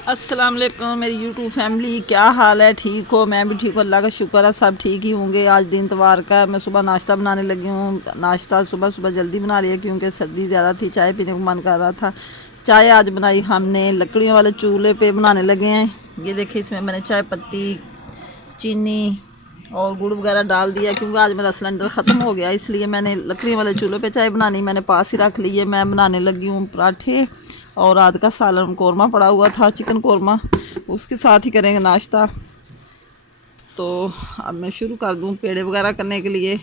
अस्सलाम वालेकुम मेरी यूट्यूब फैमिली, क्या हाल है? ठीक हो? मैं भी ठीक हूँ, अल्लाह का शुक्र है, सब ठीक ही होंगे। आज दिन इतवार का है। मैं सुबह नाश्ता बनाने लगी हूँ। नाश्ता सुबह सुबह जल्दी बना लिया क्योंकि सर्दी ज़्यादा थी, चाय पीने को मन कर रहा था। चाय आज बनाई हमने लकड़ियों वाले चूल्हे पे बनाने लगे हैं। ये देखिए, इसमें मैंने चाय पत्ती, चीनी और गुड़ वगैरह डाल दिया क्योंकि आज मेरा सिलेंडर ख़त्म हो गया, इसलिए मैंने लकड़ी वाले चूल्हे पे चाय बनानी मैंने पास ही रख ली है। मैं बनाने लगी हूँ पराठे और रात का सालन कौरमा पड़ा हुआ था, चिकन कौरमा, उसके साथ ही करेंगे नाश्ता। तो अब मैं शुरू कर दूँ पेड़े वगैरह करने के लिए।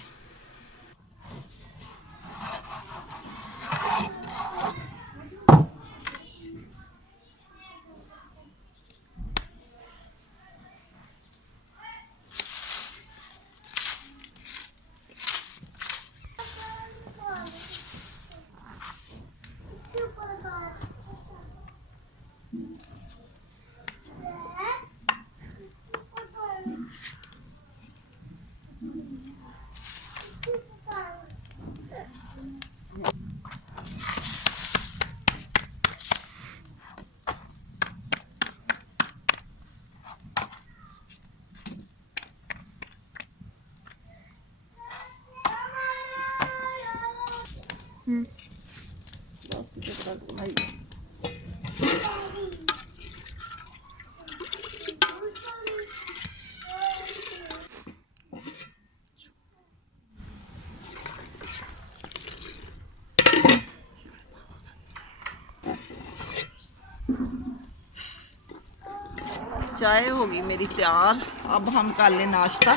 चाय होगी मेरी तैयार, अब हम कर लें नाश्ता।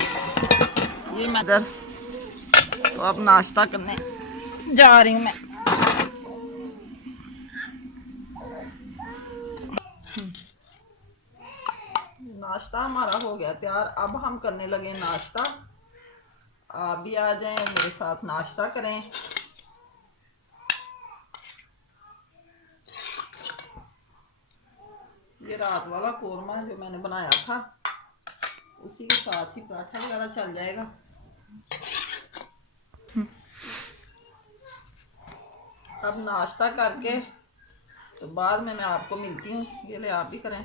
ये मैं इधर, तो अब नाश्ता करने जा रही हूँ मैं। नाश्ता हमारा हो गया तैयार, अब हम करने लगे नाश्ता। आप भी आ जाएं, मेरे साथ नाश्ता करें। ये रात वाला कौरमा जो मैंने बनाया था, उसी के साथ ही पराठा वगैरह चल जाएगा। अब नाश्ता करके तो बाद में मैं आपको मिलती हूँ। ये ले, आप भी करें।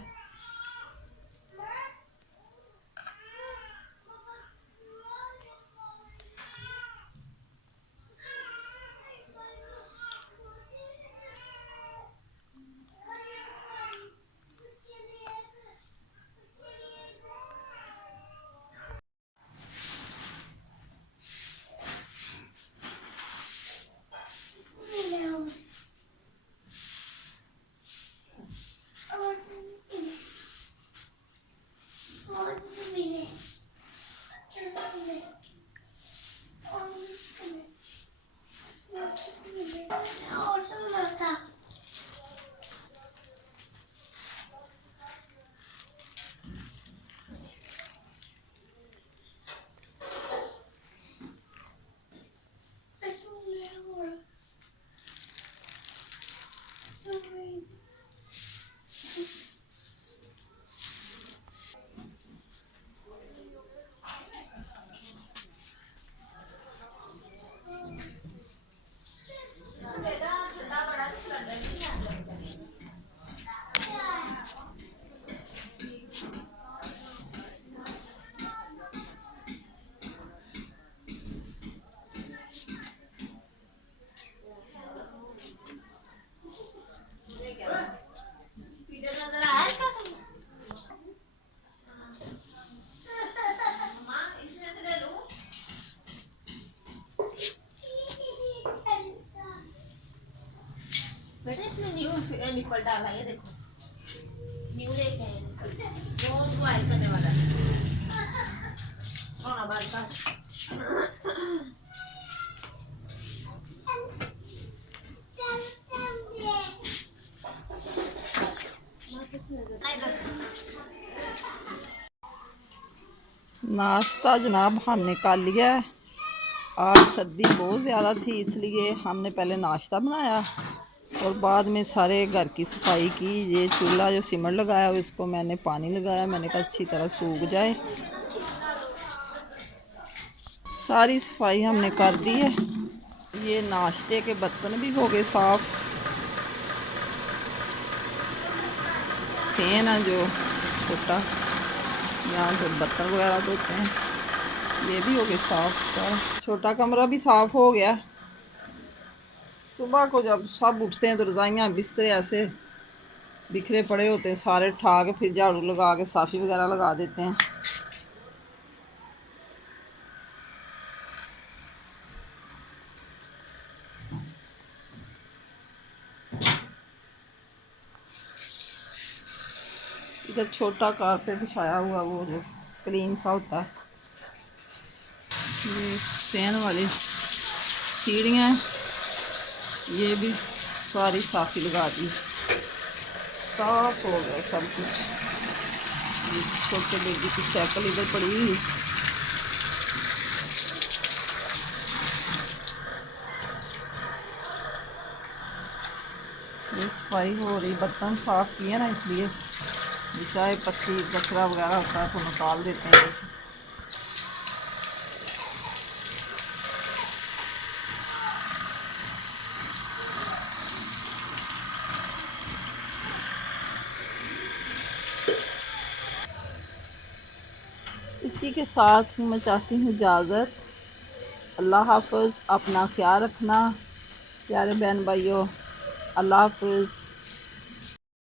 बेटा इसमें न्यू निपल डाला, ये देखो न्यू लेके आए वो बॉयल करने वाला होना बात का। नाश्ता जनाब हमने कर लिया है। आज सर्दी बहुत ज़्यादा थी, इसलिए हमने पहले नाश्ता बनाया और बाद में सारे घर की सफाई की। ये चूल्हा जो सीमेंट लगाया हुआ, इसको मैंने पानी लगाया, मैंने कहा अच्छी तरह सूख जाए। सारी सफाई हमने कर दी है। ये नाश्ते के बर्तन भी हो गए साफ़। फैन है जो छोटा, यहाँ जो बर्तन वगैरह धोते हैं, ये भी हो गया साफ सारा। छोटा कमरा भी साफ हो गया। सुबह को जब सब उठते हैं तो रजाइयाँ बिस्तर ऐसे बिखरे पड़े होते हैं, सारे उठा के फिर झाड़ू लगा के साफ़ी वगैरह लगा देते हैं। इधर छोटा कारपेट बिछाया हुआ, वो जो क्लीन सा होता है। ये फैन वाली सीढ़ियाँ, ये भी सारी साफ़ी लगा दी, साफ हो गया सब कुछ। ये छोटे बेबी की साइकिल इधर पड़ी हुई, ये सफाई हो रही, बर्तन साफ किए ना इसलिए चाय पत्ती कचरा वगैरह होता है तो निकाल देते हैं जैसे। इसी के साथ मैं चाहती हूँ इजाज़त। अल्लाह हाफ़िज़, अपना ख्याल रखना प्यारे बहन भाइयों। अल्लाह हाफ़िज़।